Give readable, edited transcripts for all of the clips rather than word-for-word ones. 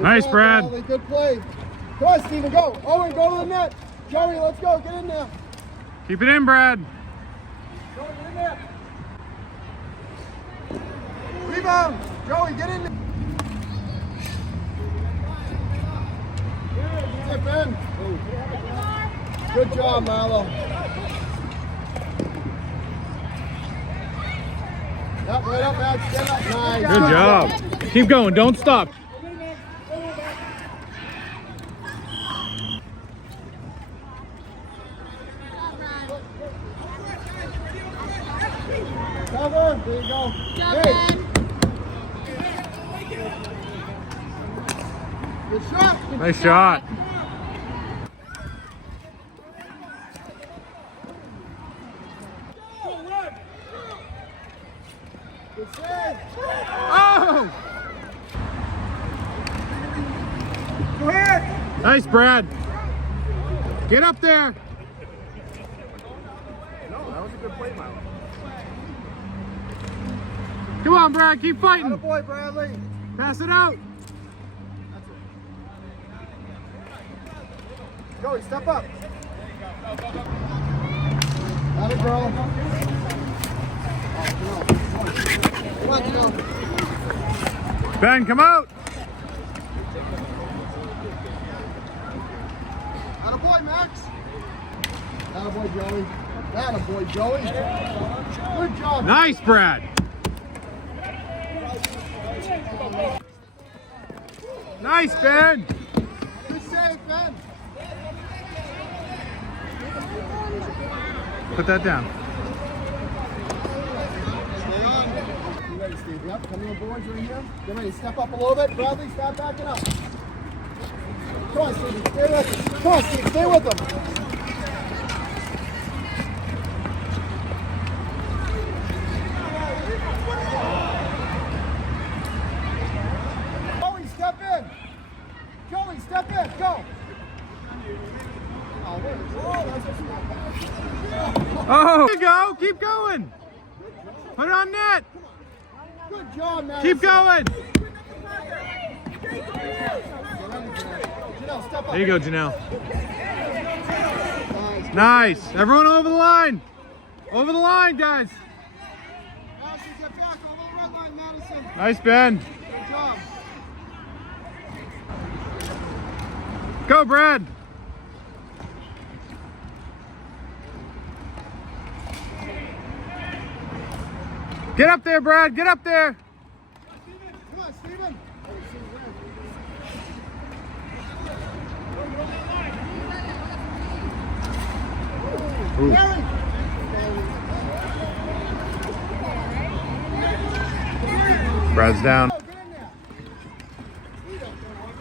Nice, Brad. Good play. Come on, Steven, go. Owen, go to the net. Joey, let's go. Get in there. Keep it in, Brad. Joey, get in there. Rebound. Joey, get in there. Hey, Ben. Good job, Marlo. Yep, right up, Max. Get up. Nice. Good job. Keep going. Don't stop. Cover. There you go. Hey. Good shot. Nice shot. Good save. Oh! Go ahead. Nice, Brad. Get up there. No, that was a good play, Milo. Come on, Brad. Keep fighting. Boy, Bradley. Pass it out. That's it. Joey, step up. Let it go. Come on, Joe. Ben, come out. Attaboy, Max. Attaboy, Joey. Attaboy, Joey. Good job. Nice, Brad. Nice, Ben. Good save, Ben. Put that down. Stay on. You ready, Steve? Yep. Come on, boys. You're in here. Get ready. Step up a little bit. Bradley, start backing up. Come on, Steve. Stay with him. Come on, Steve. Stay with him. Joey, step in. Joey, step in. Go. Oh, Oh, there you go. Keep going. Put it on net. good job, man. Keep going. Janelle, step up. There you go, Janelle. Nice. Everyone over the line. Over the line, guys. Madison, get back over the red line, Madison. Nice, Ben. Good job. Go, Brad. Get up there, Brad. Get up there. Come on, Steven. Ooh. Gary. Brad's down. Get in there.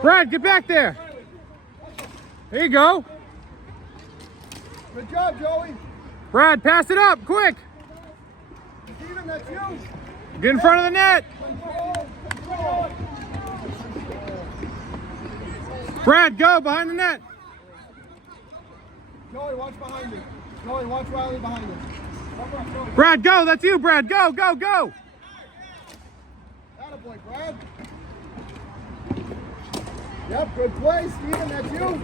Brad, get back there. There you go. Good job, Joey. Brad, pass it up, quick. Steven, that's you. Get in front of the net. Brad, go behind the net. Joey, watch behind you. Joey, watch Riley behind you. Brad, go. That's you, Brad. Go, go, go. Attaboy, Brad. Yep, good play, Steven, that's you.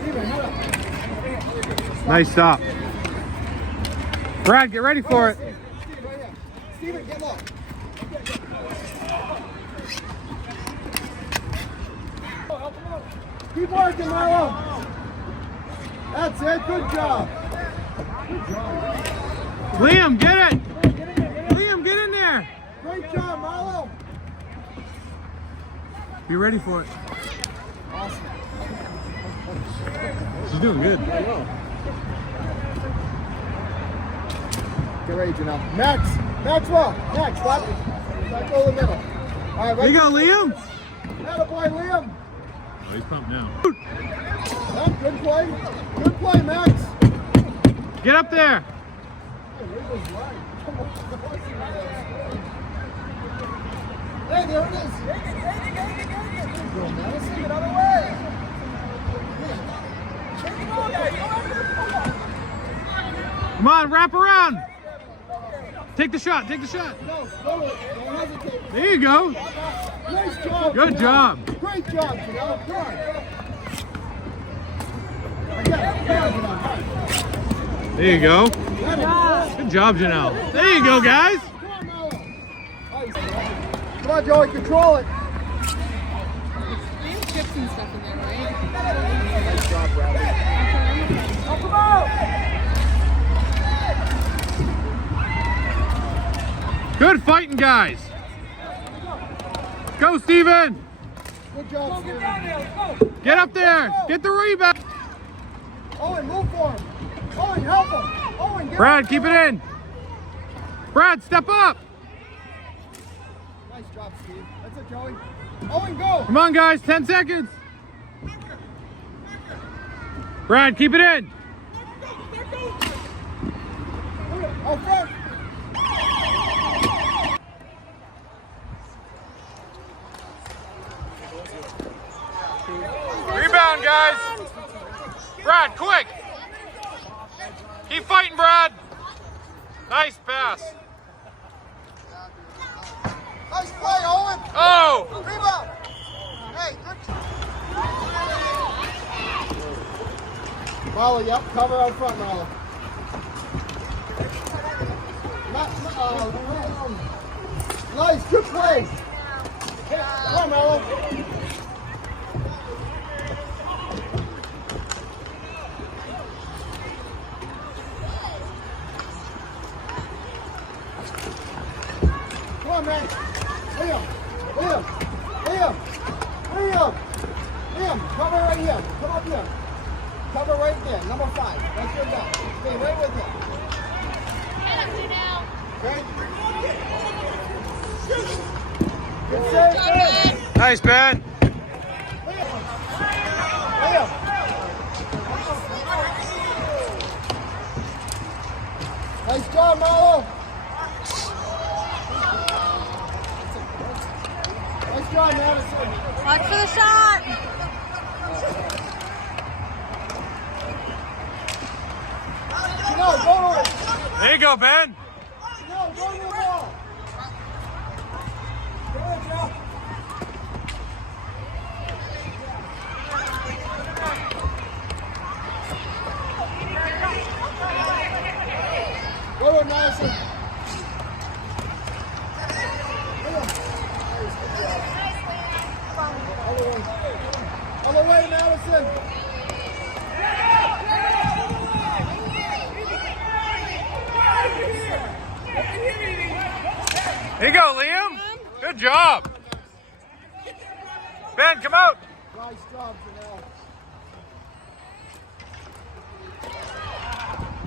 Steven, head up. Nice stop. Brad, get ready for it. Steve, right here. Steven, get low. Keep working, Marlo. That's it. Good job. Good job. Liam, get it. Liam, get in there. Great job, Marlo. Be ready for it. Awesome. She's doing good. Get ready, Janelle. Max. Maxwell. Max, stop. Stop, go in the middle. All right, There you go, Liam. Attaboy, Liam. Oh, he's pumped now. Yep, good play. Good play, Max. Get up there. Hey, there it is. Go, Madison, get out of the way. Come on, wrap around. Take the shot. Take the shot. No, don't hesitate. There you go. Nice job. Good job. Great job, Janelle. Come on. Again. There you go. Good Good job, Janelle. There you go, guys. Come on, Joey. Control it. There's chips and stuff in there, right? Nice job, Bradley. Help him out. Good fighting, guys. Go, Steven. Good job, Steven. Get up there. Get the rebound. Owen, move for him. Owen, help him. Owen, get Brad, up keep there. it in. Brad, step up. Nice job, Steve. That's it, Joey. Owen, go. Come on, guys. 10 seconds. Brad, keep it in. Out front. Rebound, guys. Brad, quick. Keep fighting, Brad. Nice pass. Nice play, Owen. Oh. Rebound. Hey, good. Molly, yep, cover out front, Molly. Nice, good play. Come on, Molly. Come on, man. Liam, cover right here. Come up here. Cover right there. Number 5. That's your guy. Stay right with him. Okay? Good save, Ben. Nice, Ben. Liam. Nice job, Marlo. Nice job, Madison. Watch for the shot. No, go to it. There you go, Ben. No, go to the wall. Good job. Go to it, Madison. Other way, Madison. Here you go, Liam. Good job. Ben, come out. Nice job, Janelle.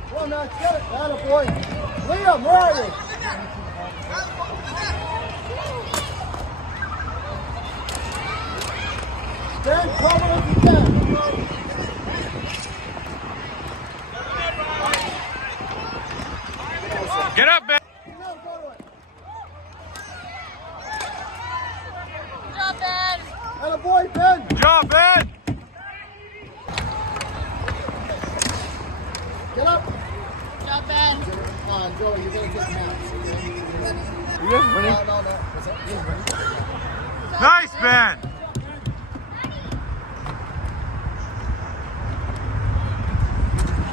Come on, Max, get it. Atta boy. Liam, where are you? Ben, cover if you can. Get up, Ben. No, go to it. Good job, Ben. Atta boy, Ben. Good job, Ben. Get up. Good job, Ben. Come on, Joey, you're going to get Max. You guys winning? No. What's that? He's winning. Nice, Ben.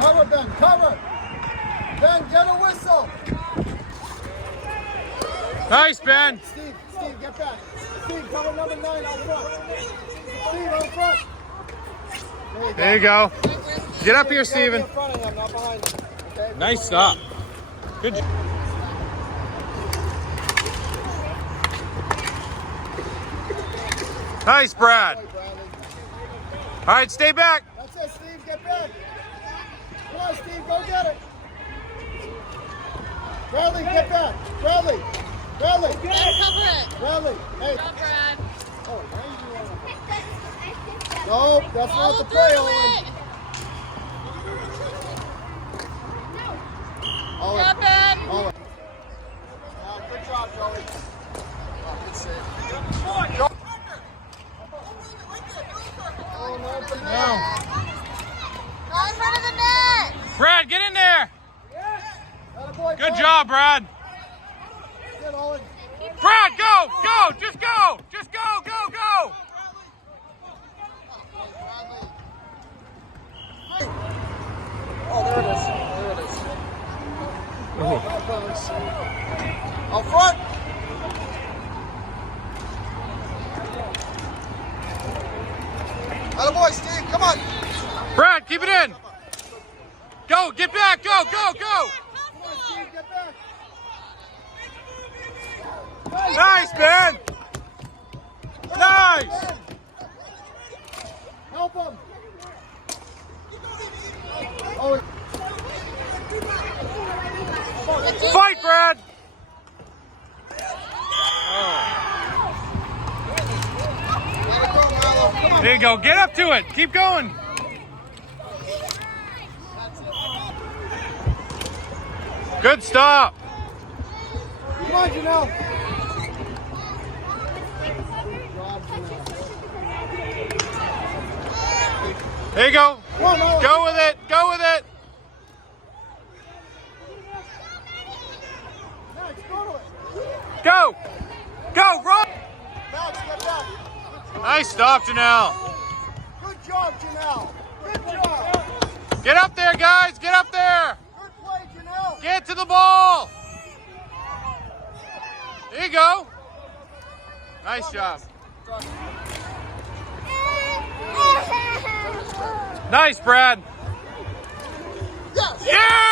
Cover, Ben, cover. Ben, get a whistle. Nice, Ben. Steve, get back. Steve, cover number 9 out front. Steve, out front. There you go. Get up here, You gotta be Steven. in front of him, not behind him. Okay? Nice stop. Good. Nice, Brad. Bradley. All right, stay back. That's it, Steve, get back. Come on, Steve, go get it. Bradley, get back. Bradley. Ben, cover it. Bradley. Hey. Good job, Brad. Oh, why are you doing that? No, that's not Follow the through play, to Owen. it. Good Owen. job, Ben. Owen. Good job, Joey. Oh, good save. Go. Oh, no, open No. now. Not in front of the net. Brad, get in there. Atta boy, Good Ben. job, Brad. Good, Owen. Brad, go! Go! Just go! Just go! Go! Go! Oh, there it is. There it is. Out front. Attaboy, Steve, come on. Brad, keep it in! Go! Get back! Go! Go! Go! Come on, Steve, get back. Nice, Ben! Nice! Help him. Oh, Fight, Brad! let it go, Marlo. Come on. There you go. Get up to it. Keep going. Good stop. Come on, Janelle. There you go. Come on, Marlo. Go with it. Go with it. Max, go to it. Go. Go, Rob. Max, get back. Nice stop, Janelle. Good job, Janelle. Good job. Get up there, guys. Get up there. Good play, Janelle. Get to the ball. There you go. Nice job. Nice, Brad. Yes. Yeah!